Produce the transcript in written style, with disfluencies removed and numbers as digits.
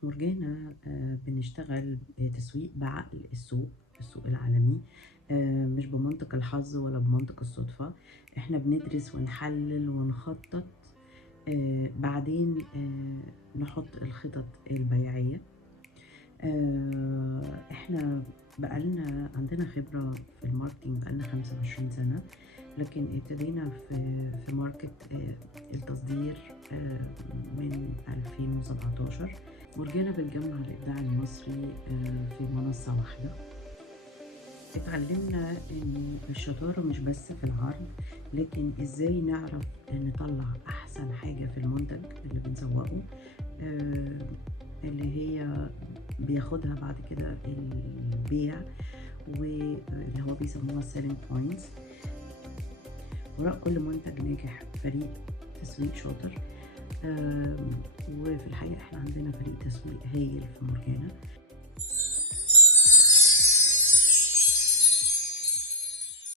في مورجانا بنشتغل تسويق بعقل السوق العالمي. مش بمنطق الحظ ولا بمنطق الصدفة. احنا بندرس ونحلل ونخطط، بعدين نحط الخطط البيعية. احنا عندنا خبرة في الماركتينج، بقالنا 25 سنة، لكن ابتدينا في ماركت التصدير من 2017. ورجعنا بنجمع الإبداع المصري في منصة واحدة. اتعلمنا ان الشطارة مش بس في العرض، لكن ازاي نعرف نطلع احسن حاجة في المنتج اللي بنسوقه، اللي هي بياخدها بعد كده البيع، واللي هو بيسموها selling points. وراء كل منتج ناجح فريق تسويق شاطر، وفي الحقيقة احنا عندنا فريق تسويق هايل في مورجانا.